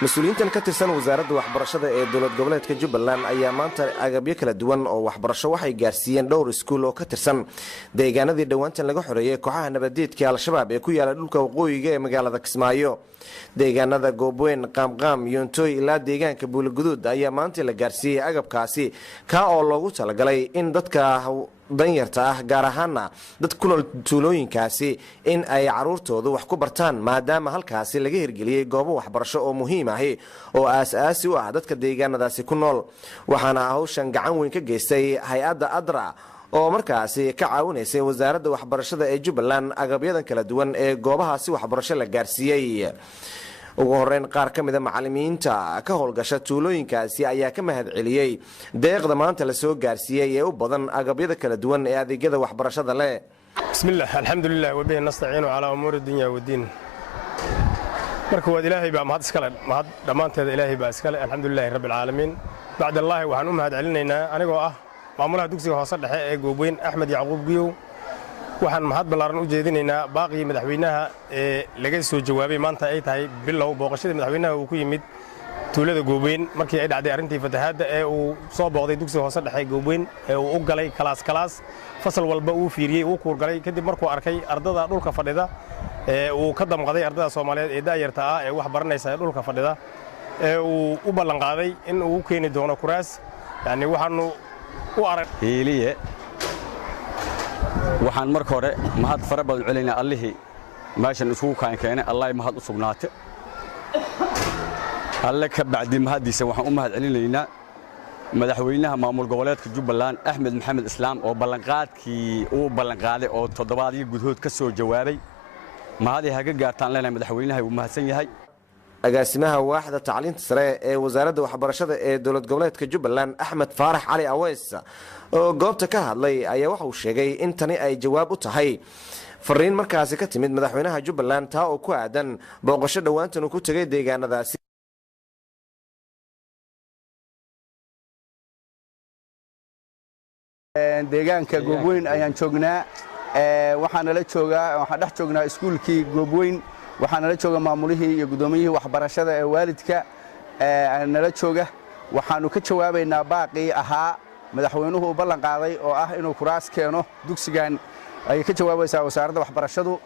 mas-uuliyiintan ka tirsan wasaaradda waxbarashada ee dowlad goboleedka Jubbaland ayaa maanta agabyo kala duwan oo waxbarasho waxay gaarsiiyeen dhowr iskuul oo ka tirsan deegaanadii dhawaantan laga xoreeyay kooxaha nabadeedka al-shabaab ee ku yaala dhulka waqooyiga ee magaalada Kismaayo. deegaanada Goobweyn, Qaamqaam, Yoontoy ilaa deegaanka Buulguduud ayaa maanta la gaarsiiyay agabkaasi ka oo loogu talagalay in dadka danyarta ah gaar ahaana dad ku nool tuulooyinkaasi in ay caruurtoodu wax ku bartaan maadaama halkaasi laga hirgeliyay goobo waxbarasho oo muhiim ah oo aasaasi u ah dadka deegaanadaasi ku nool. waxaana hawshan gacan weyn ka geystay hay'adda ADRA oo markaasi ka caawinaysay wasaaradda waxbarashada ee Jubbaland agabyadan kala duwan ee goobahaasi waxbarasho la gaarsiiyay. ugu horeyn qaar ka mid ah macallimiinta ka howlgasha tuulooyinkaasi ayaa ka mahad celiyay deeqda maanta la soo gaarsiiyay ee u badan agabyada kala duwan ee adeegyada waxbarashada leh. bismillaah alxamdulillaah wa bihi nastaciinu calaa umuuri dunya wa diin. marka waad ilaahay baa mahad iskale, mahad dhammaanteeda ilaahay baa iskale, alxamdulillaahi rabbil caalamiin. bacdallaahi waxaan u mahad celinaynaa anigoo ah maamulaha dugsiga hoose dhexe ee Goobweyn Axmed Yacquub Giyow. waxaan mahad ballaaran u jeedinaynaa baaqii madaxweynaha ee laga soo jawaabay maanta ay tahay bilow booqashadii madaxweynaha uu ku yimid tuulada Goobweyn markii ay dhacday arrintii fatahaadda ee uu soo booqday dugsiga hoose dhexe Goobweyn ee uu u galay kalaas fasal walba uu fiiriyay uu kuurgalay kadib markuu arkay ardada dhulka fadhida ee uu ka damqaday ardada Soomaaliyeed ee daayarta ah ee wax baranaysa dhulka fadhida ee uu u ballan qaaday in uu keeni doono kuraas. yani waxaanu u arag hiiliye waxaan marka hore mahad fara badan celinaa allihii meeshan isugu keenay allah mahad u sugnaate. alle ka bacdi mahadiisa waxaan u mahad celinaynaa madaxweynaha maamul goboleedka Jubbaland Axmed Maxamed Islaam oo ballanqaadkii uu ballanqaaday oo toddobaadyo gudahood ka soo jawaabay. mahadii haga gaartaan leenahay madaxweynaha uu mahadsan yahay. agaasimaha waaxda tacliinta sare ee wasaaradda waxbarashada ee dowlad goboleedka Jubbaland Axmed Faarax Cali Aweys oo goobta ka hadlay ayaa waxa uu sheegay in tani ay jawaab u tahay fariin markaasi ka timid madaxweynaha Jubbaland taa oo ku aadan booqasho dhawaantan uu ku tagay deegaanadaasi. deegaanka Goobweyn ayaan joognaa, waxaan dhex joognaa iskuulkii Goobweyn, waxaan la jooga maamulihii iyo gudoomiyihii waxbarashada ee waalidka nala jooga. waxaanu ka jawaabaynaa baaqii ahaa madaxweynuhu u ballan qaaday oo ah inuu kuraas keeno dugsigan ay ka jawaabaysaa wasaaradda waxbarashadu.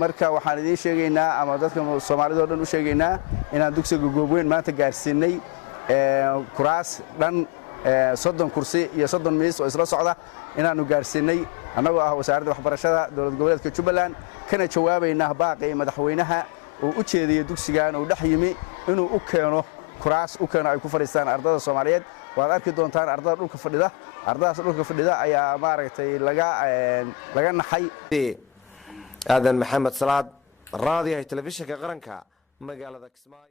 marka waxaan idiin sheegaynaa ama dadka Soomaaliyeed oo dhan u sheegaynaa inaan dugsiga Goobweyn maanta gaarsiinay kuraas dhan 30 kursi iyo 30 miis oo isla socda inaanu gaarsiinay annagoo ah wasaaradda waxbarashada dowlad goboleedka Jubbaland kana jawaabaynaa baaqii madaxweynaha oo u jeediyay dugsigan oo dhex yimi inuu u keeno kuraas u keeno ay ku fadhiistaan ardada Soomaaliyeed. waad arki doontaan ardada dhulka fadhida, ardadaas dhulka fadhida ayaa maaragtay laga naxay. aadan maxamed salaad raadiyaha telefishinka qaranka magaalada Kismaayo.